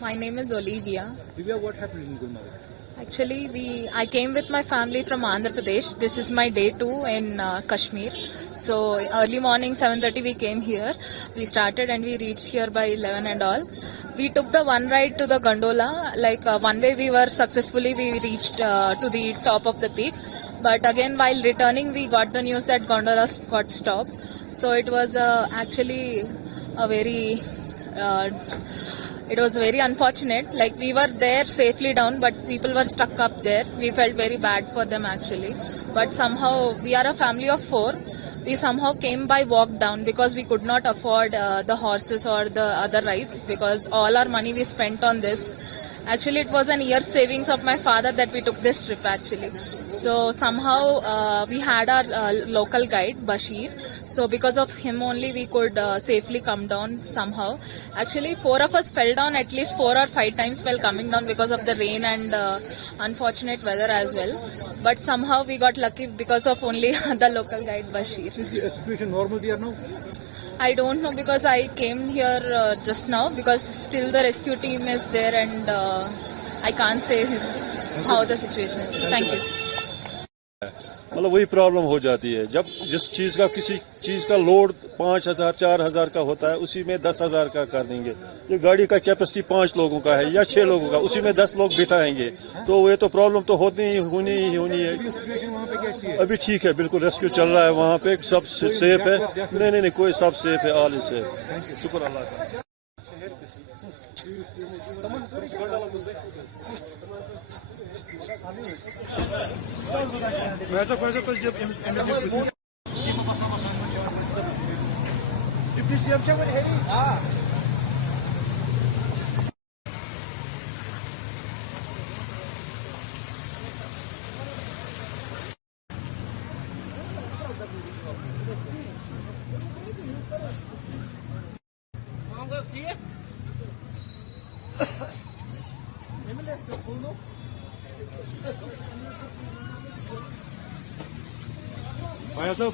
My name is Olivia. Olivia, what happened in Gulmarg? Actually, I came with my family from Andhra Pradesh. This is my day 2 in Kashmir. So early morning 7:30 we came here. We started and we reached here by 11 and all. We took the one ride to the gondola. One way we were successfully we reached to the top of the peak. But again while returning we got the news that gondola got stopped. So it was actually a very it was very unfortunate. Like we were there safely down, but people were stuck up there. We felt very bad for them actually. But somehow we are a family of 4. We somehow came by walk down because we could not afford the horses or the other rides because all our money we spent on this. Actually, it was an year's savings of my father that we took this trip actually. So somehow we had our local guide Bashir. So because of him only we could safely come down somehow. Actually, 4 of us fell down at least 4 or 5 times while coming down because of the rain and unfortunate weather as well. But somehow we got lucky because of only the local guide Bashir. Is the situation normal there now? I don't know because I came here just now because still the rescue team is there and I can't say how the situation is. Thank you. मतलब वही problem हो जाती है जब जिस चीज का किसी चीज का लोड 5,000 4,000 का होता है उसी में 10,000 का कर देंगे। ये गाड़ी का कैपेसिटी 5 लोगों का है या 6 लोगों का, उसी में 10 लोग बिठाएंगे तो ये तो प्रॉब्लम तो होनी है। अभी ठीक है, बिल्कुल रेस्क्यू चल रहा है, वहाँ पे सब सेफ है। नहीं कोई सब सेफ है, ऑल इज सेफ, शुक्र अल्लाह का।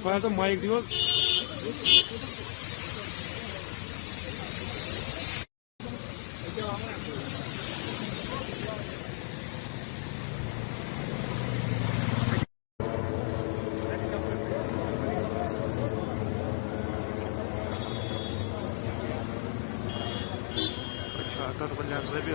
Fire माइक दियो। अच्छा तो पंजाब से भी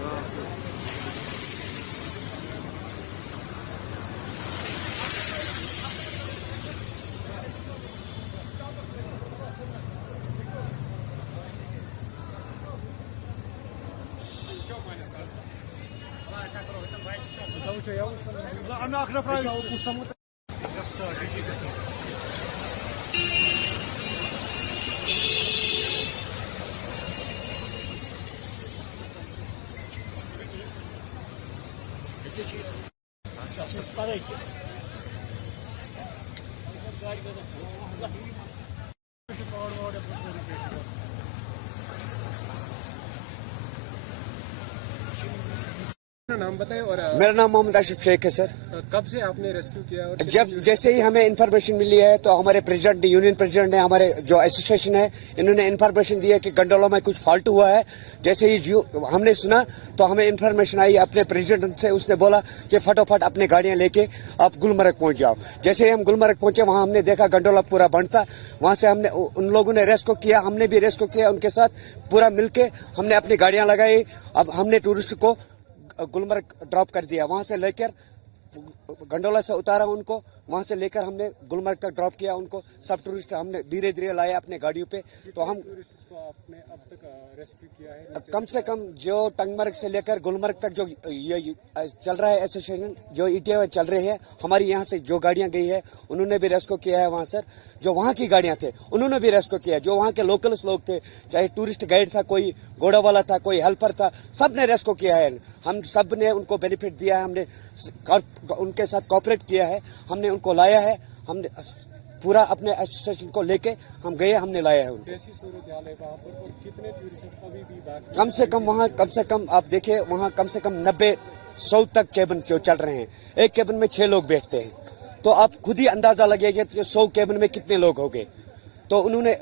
नाम बताएं। और मेरा नाम मोहम्मद आशिफ शेख है सर। कब से आपने रेस्क्यू किया? और जैसे ही हमें इन्फॉर्मेशन मिली है तो हमारे प्रेसिडेंट, यूनियन प्रेसिडेंट ने, हमारे जो एसोसिएशन है, इन्होंने इन्फॉर्मेशन दी है कि गंडोला में कुछ फॉल्ट हुआ है। जैसे ही हमने सुना तो हमें इन्फॉर्मेशन आई अपने प्रेसिडेंट से, उसने बोला कि फटाफट अपनी गाड़ियां लेके आप गुलमर्ग पहुंच जाओ। जैसे ही हम गुलमर्ग पहुंचे वहां हमने देखा गंडोला पूरा बंद था। वहां से हमने उन लोगों ने रेस्क्यू किया, हमने भी रेस्क्यू किया उनके साथ, पूरा मिलके हमने अपनी गाड़ियां लगाई। अब हमने टूरिस्ट को गुलमर्ग ड्रॉप कर दिया, वहां से लेकर गंडोला से उतारा उनको, वहां से लेकर हमने गुलमर्ग तक ड्रॉप किया उनको। सब टूरिस्ट हमने धीरे धीरे लाए अपने गाड़ियों पे। तो हम आपने अब तक रेस्क्यू किया है कम से कम जो टंगमर्ग से लेकर गुलमर्ग तक जो ये चल रहा है एसोसिएशन, जो ईटीए चल रहे हैं, हमारी यहाँ से जो गाड़ियां गई है उन्होंने भी रेस्क्यू किया है वहां सर। जो वहां की गाड़ियां थे उन्होंने भी रेस्क्यू किया, जो वहां के लोकल्स लोग थे, चाहे टूरिस्ट गाइड था, कोई घोड़ा वाला था, कोई हेल्पर था, सब ने रेस्क्यू किया है। हम सब ने उनको बेनिफिट दिया है, हमने उनके साथ कोऑपरेट किया है, हमने उनको लाया है, हमने पूरा अपने एसोसिएशन को लेके हम गए, हमने लाया है उनको। कितने टूरिस्ट अभी भी कम से कम वहाँ कम से कम आप देखिए वहाँ कम से कम 90-100 तक केबिन जो चल रहे हैं। एक केबिन में 6 लोग बैठते हैं, तो आप खुद ही अंदाजा लगेगा कि 100 केबिन में कितने लोग हो गए। तो उन्होंने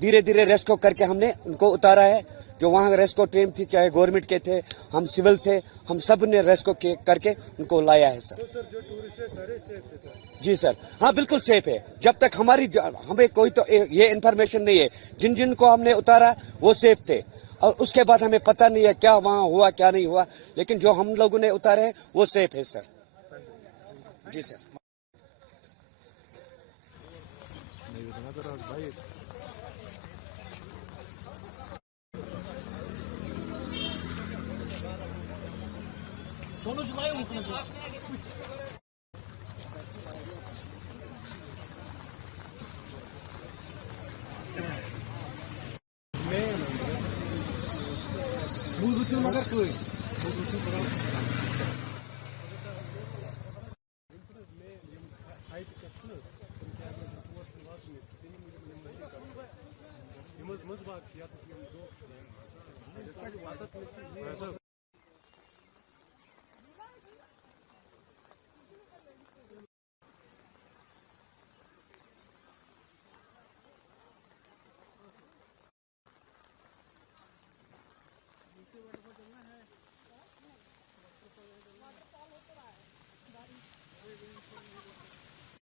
धीरे धीरे रेस्क्यू करके हमने उनको उतारा है। जो वहाँ रेस्क्यू टीम थी, चाहे गवर्नमेंट के थे, हम सिविल थे, हम सब ने रेस्क्यू करके उनको लाया है सर। तो सर जो टूरिस्ट है सारे सेफ है सर? जी सर, हाँ बिल्कुल सेफ है। जब तक हमें कोई तो ये इन्फॉर्मेशन नहीं है, जिन जिन को हमने उतारा वो सेफ थे, और उसके बाद हमें पता नहीं है क्या वहाँ हुआ क्या नहीं हुआ, लेकिन जो हम लोगों ने उतारे हैं वो सेफ है सर। जी सर।